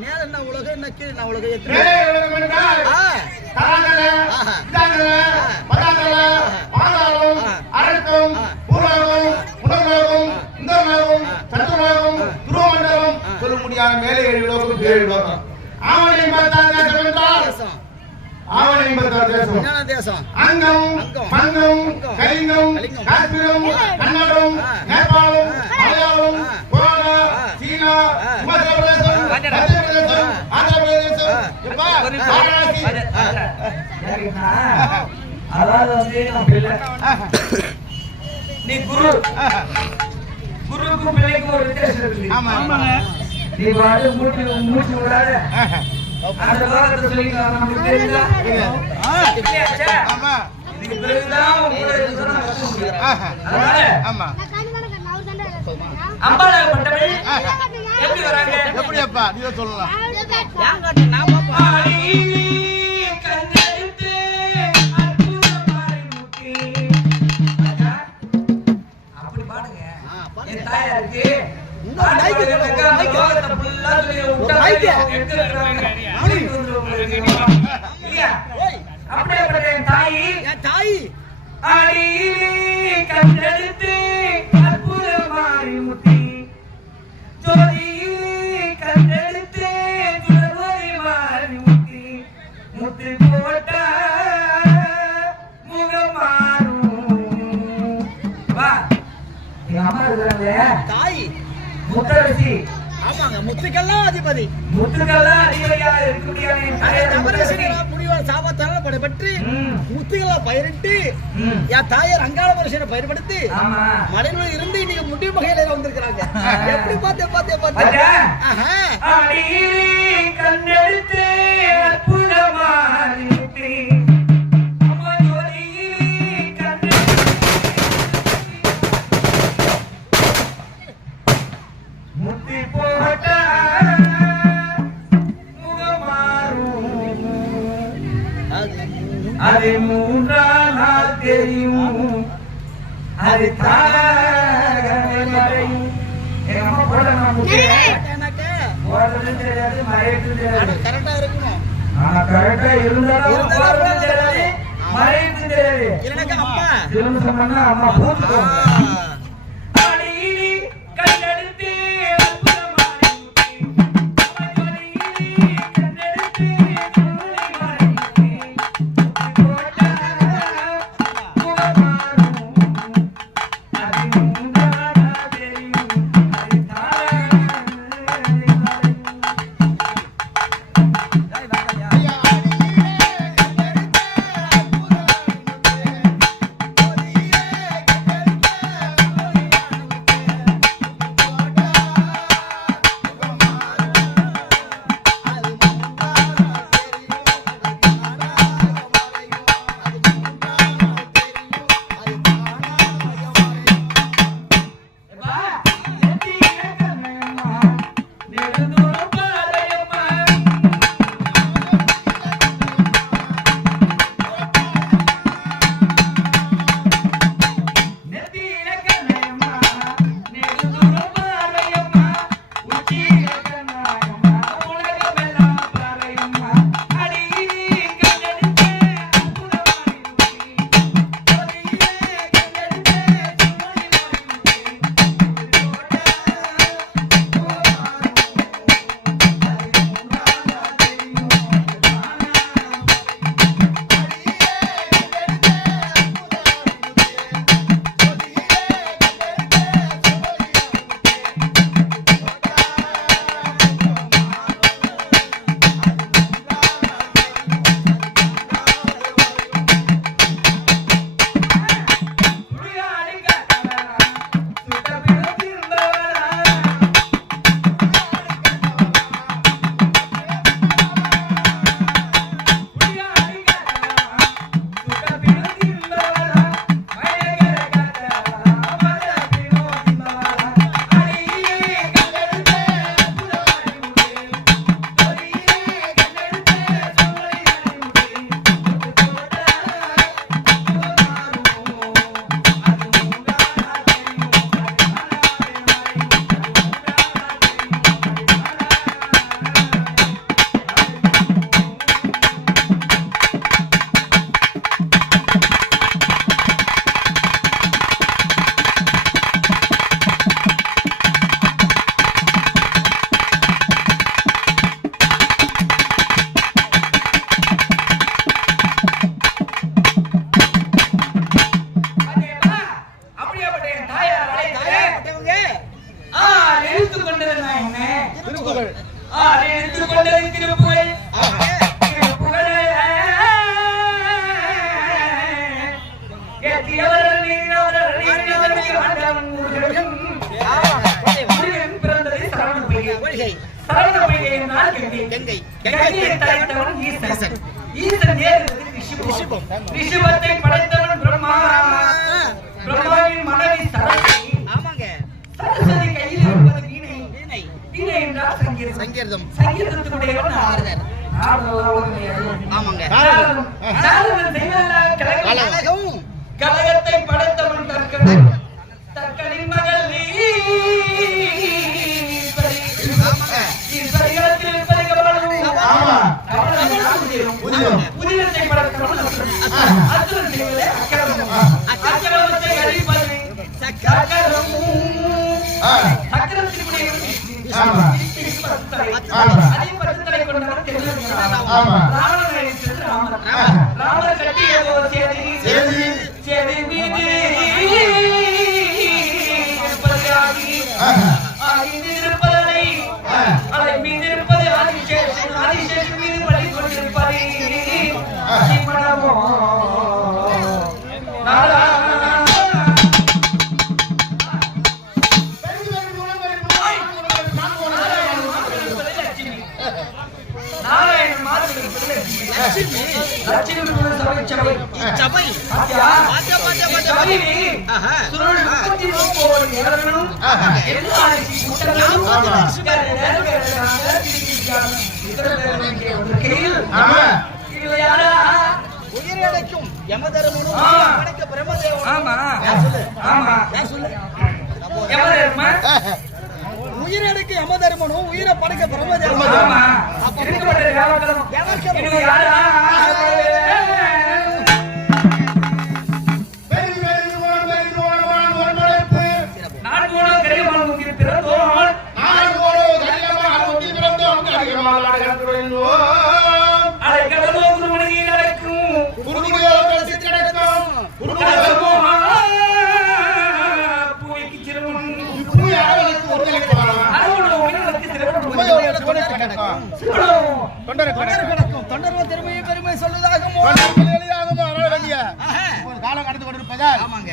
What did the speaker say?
மேல என்ன உலகம் என்ன கீழ் என்ன உலகம். அரக்கம், ஆ. பூர்வலோகம், முதல்வலோகம், இந்தலோகம், ஆ. சத்துருலோகம், துருவமண்டலம். சொல்ல முடியாத மேலே ஏழு லோகம் ஏழு லோகம் ஆவணி என்பதால் தேசம் என்றால் ஆவணி என்பதால் தேசம். தேசம்? அங்கம் அங்கம், கலிங்கம் காஷ்மீரம். கன்னடம். நேபாளம். மலையாளம் ஆ. சீனா அதாவது வந்து நம்ம பிள்ளை நீ குரு. குருவுக்கும் பிள்ளைக்கும் ஒரு வித்தியாசம் இருக்கு. ஆமா. ஆமாங்க. நீ பாட்டு மூச்சு மூச்சு விடாத. அந்த லோகத்தை சொல்லிக்கலாம் நமக்கு தெரியுதா? இதுக்கு பிறகுதான் இருந்து சொன்னா ஆமா. அம்பாளப்பட்டவள் எப்படி வராங்க? எப்படி அப்பா நீ தான் சொல்லலாம் நான் பாப்பா எங்க அம்மா இருக்கிறாங்களே தாய். முத்தரசி. ஆமாங்க முத்துக்கெல்லாம் அதிபதி. முத்துக்கெல்லாம் அதிகரியா இருக்க முடியாது. என் தாயார் முத்தரசி. முடிவான சாபத்தால படைபெற்று ம், முத்துகளா பயிரிட்டு. என் தாயார் அங்காள பரிசனை பயன்படுத்தி ஆமா. மலையில இருந்து இன்னைக்கு முடி வகையில வந்திருக்கிறாங்க. எப்படி? பார்த்தேன் ஆஹா. அடியிலே கண்ணெடுத்து அது மூன்றாம் நாள் தெரியும். அது மறையும். எங்க அம்மா போட போடுறதும் தெரியாது மறையதும் தெரியாது. கரெக்டா இருக்கணும் ஆனா கரெக்டா இருந்தாலும் இருந்தாலும் போடுறதும் தெரியாது மறையதும் தெரியாது. எனக்கு அப்பா? திரும்ப சொன்னா அம்மா ஆ. புகழ் கொண்டே திருப்புகழ் ரிஷபத்தை படைத்தவன் பிரம்மா பிரம்மாவின் மனைவி சரஸ்வதி ஆமாங்க. சரஸ்வதி என்றால் சங்கீதம். சங்கீதம். சங்கீதத்துக்குடையவன் ஆறுதல். ஆமாங்க. கலகத்தை படைத்தவன் தற்கனை தற்கனின் மகள் நீ. புதினத்தை படைத்தவன் அக்கிரமத்தை அக்கிரமத்தை அழிப்பது சக்கர ராவணன் ராவணன் கட்டி உயிரிழைக்கும் யமதர்மனும் பிரமதேவன் ஆமா ஆமா சொல்லு ஆமா உயிரடுக்கு யம தர்மனும் உயிரை படைக்க பிரம்மதேவன் நடக்கும் தொண்டர்வ திறமையை பெருமை சொல்வதாக காலம் கடந்து கொண்டிருப்பதால் ஆமாங்க.